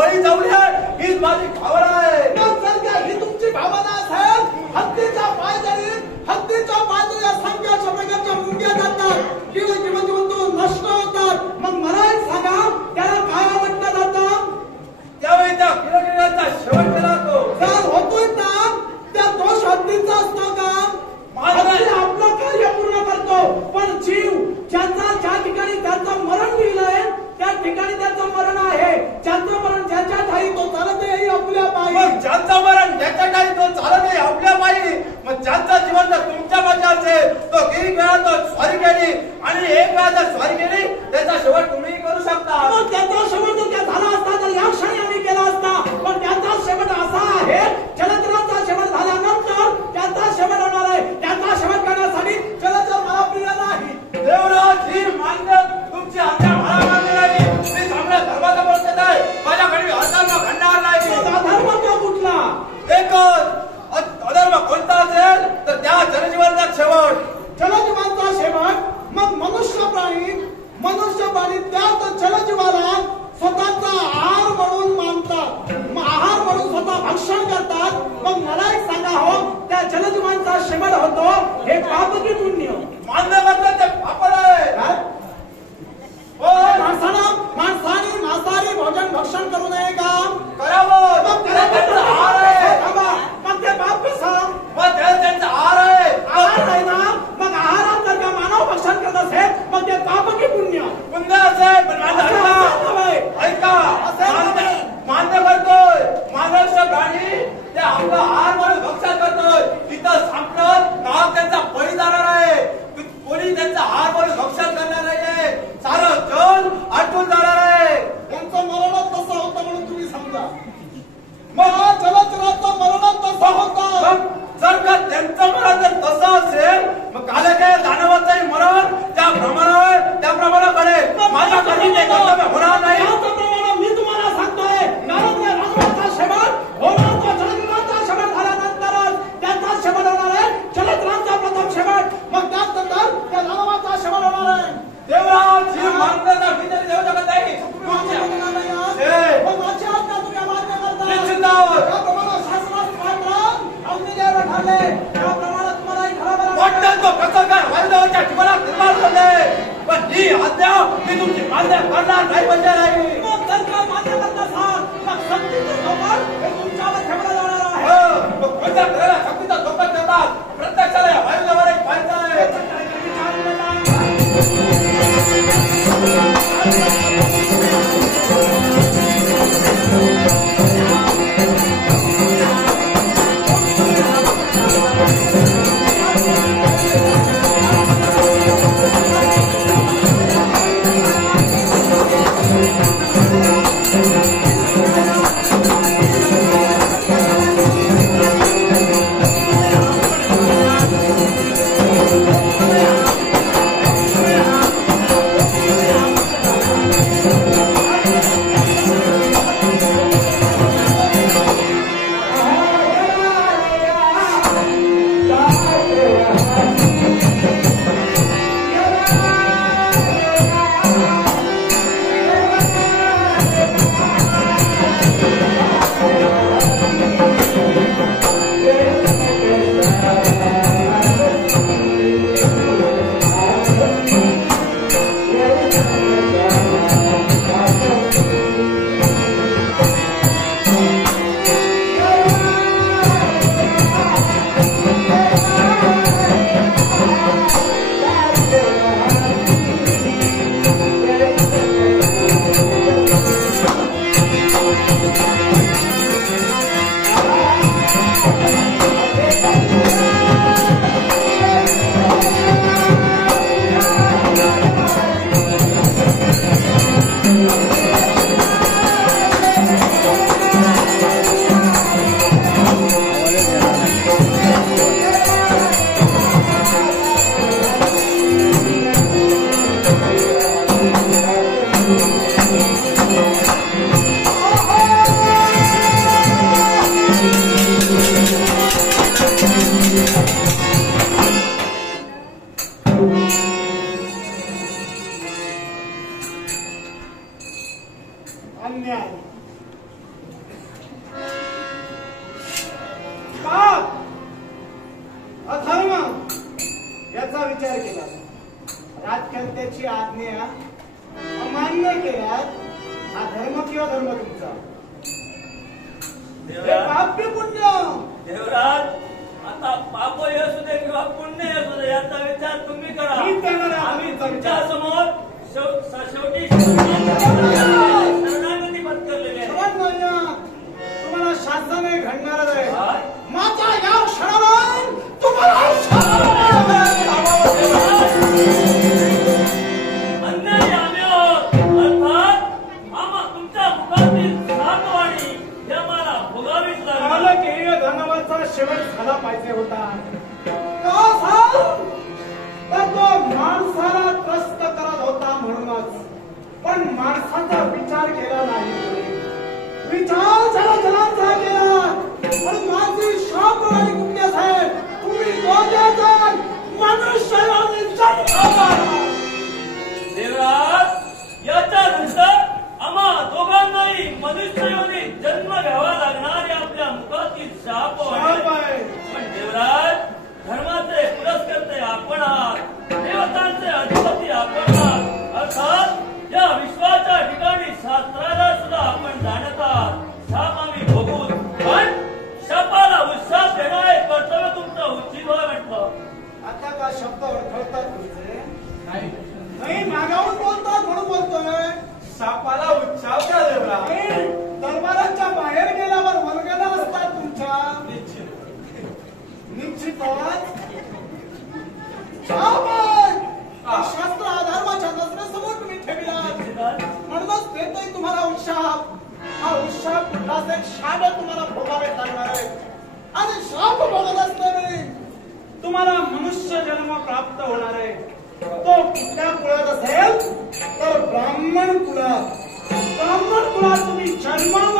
बळी जाऊया हीच माझी भावना आहे. जर का ही तुमची भावना असेल, हत्तीचा पाय असंख्य अशा प्रकारच्या मुंग्या जातात किंवा जीवजंतू नष्ट होतात. मग मला एक सांगा, त्याला काय आवडलं जातं? त्यावेळी त्या किरकिराचा शेवट केला तो. जर होतोय ना, त्या दोष हत्तीचा असतो का? हत्ती आपलं कार्य पूर्ण करतो, पण जीव ज्या ठिकाणी त्याचं मरण लिहिलंय त्या ठिकाणी त्याचं मरण आहे. ज्याचं मरण ज्याच्या ठाई तो चालत नाही आपल्या पायी. मग ज्याचं मरण ज्याच्या ठाई तो चालत नाही आपल्या पायी. मग ज्याचं जीवन जर तुमच्या माझ्या असेल, तो किती वेळा तो स्वारी केली आणि एक वेळा जर स्वारी केली त्याचा शेवट तुम्ही करू शकता. मग त्याचा शेवट जर त्या झाला असता तर या क्षणी आम्ही केला असता. पण त्याचा शेवट असा आहे, जलचराचा शेवट झाल्यानंतर त्याचा शेवट होणार आहे. त्याचा शेवट करण्यासाठी जलचर मला प्रिय नाही. देवराज ही मान्य तुमची आज्ञा मला मान्य नाही. मी चांगल्या धर्माचा बोलत आहे. माझ्याकडे अधर्म घडणार नाही. अधर्म तो कुठला? एकच अधर्म कोणता असेल तर त्या जनजीवनाचा शेवट. जलजीवांचा शेवट. मग मनुष्य प्राणी त्याच जलजीवाला स्वतःचा आहार म्हणून मानतात, आहार म्हणून स्वतः भक्षण करतात. मग मला एक सांगा हो, त्या जलजीवांचा शेवट होतो हे पाप की पुण्य? मान्य करतात ते पाप आहे. माणसाने मांसाहारी भोजन भक्षण करू नये का? करावं. मग ते पाप कसं? त्यांचा आहार आहे. आहार आहे ना, मग आहारात जर का मानव भक्षण करत असेल मग ते पाप की पुण्य? पुण्य असेल. पण ऐका, मान्य करतोय मानव प्राणी ते आपला आहार म्हणून भक्षण करतोय. तिथं संपलं नाव त्यांचा बळी जाणार आहे. कोणी त्यांचा आहार म्हणून भक्षण करणार आहे. सारं जल आटून जाणार आहे. त्यांचं मरणच तसं होतं म्हणून तुम्ही समजा. मग जलचराचं मरणच तसं होतं. जर का त्यांचं मरण जर तसं असेल मग काले काय दानवाचंही मरण त्या प्रमाणात घडेल. माझ्या घरी ते कर्तव्य होणार नाही. त्याप्रमाणे मी तुम्हाला सांगतोय, कारण त्या राजवाचा शेवट होणार तो जलचरांचा शेवट झाल्यानंतरच त्यांचा शेवट होणार आहे. जलचरांचा प्रथम शेवट, मग त्यानंतर त्या राजवाचा शेवट होणार आहे. देवराज ही मान्यता मी तरी देऊ शकत नाही. मग माझी आज्ञा तुम्ही मान्य करता. निश्चित आहोत. त्याप्रमाणे शासनात अग्निदेव ठरले त्याप्रमाणे तुम्हालाही खरं वाटतं तो कसं काय वायुदेवाच्या जीवनात निर्माण होते. पण ही आज्ञा मी तुमची मान्य करणार नाही म्हणजे नाही. मग जर का मान्य करत असाल मग शक्तीचं सोबत हे तुमच्यावर ठेवलं जाणार आहे. मग कोणत्या ग्रहाला शक्तीचा सोबत ठेवतात? प्रत्यक्षाला वायुदेवावर एक पाहिजे आहे. विचार केला, राजकर्त्याची आज्ञा अमान्य केल्यात, हा धर्म किंवा धर्म तुमचा? हे पाप पुण्य. देवराज, आता पाप असू दे किंवा पुण्य असू दे याचा विचार तुम्ही करा. आम्ही तुमच्या समोर शेवटी शरणागती पत्करलेली आहे. तुम्हाला शासनाने घडणारच आहे. माझा या क्षणाला तुम्हाला अन्यायी आम्ही आहोत. अर्थात आम्हा तुमच्या मुखातील सातवाणी ही आम्हाला भोगावीच लागली. धर्माचा शेवट झाला पाहिजे होता. का सांग? तर तो माणसाला त्रस्त करत होता म्हणूनच. पण माणसाचा विचार केला नाही. विचार जलांचा केला. पण माझी शाप्रमाणे पुण्य साहेब, तुम्ही दोघेजण मनुष्याने जन्माला. देवराज, याच्यानंतर आम्हा दोघांनाही मनुष्ययोनी जन्म घ्यावा लागणारी आपल्या मुखातील शाप आहे. पण देवराज, धर्माचे पुरस्कर्ते आपण आहात, देवतांचे अधिपती आपण आहात. अर्थात या विश्वाच्या ठिकाणी शास्त्राला सुद्धा आपण जाणत आहात. शाप आम्ही भोगू, पण शापाला उत्साह देणं हे कर्तव्य तुमचं उचित होय म्हटलं. आता का शब्द ओळखतात तुमचे? नाही, मागावून बोलतात म्हणून बोलतोय. शापाला उत्साह का देवराज? दरबाराच्या बाहेर गेल्यावर वर्गाला असतात तुमच्या. निश्चितच शास्त्र अधर्माच्या नजरेसमोर तुम्ही ठेवला. म्हणूनच देतोय तुम्हाला उत्साह. हा उत्साह कुठलाच एक शाप तुम्हाला भोगावे लागणार आहे. आणि शाप भोगत असल्याने तुम्हाला मनुष्य जन्म प्राप्त होणार आहे. तो कुठल्या कुळात असेल तर ब्राह्मण कुळात. ब्राह्मण कुळात तुम्ही जन्मावर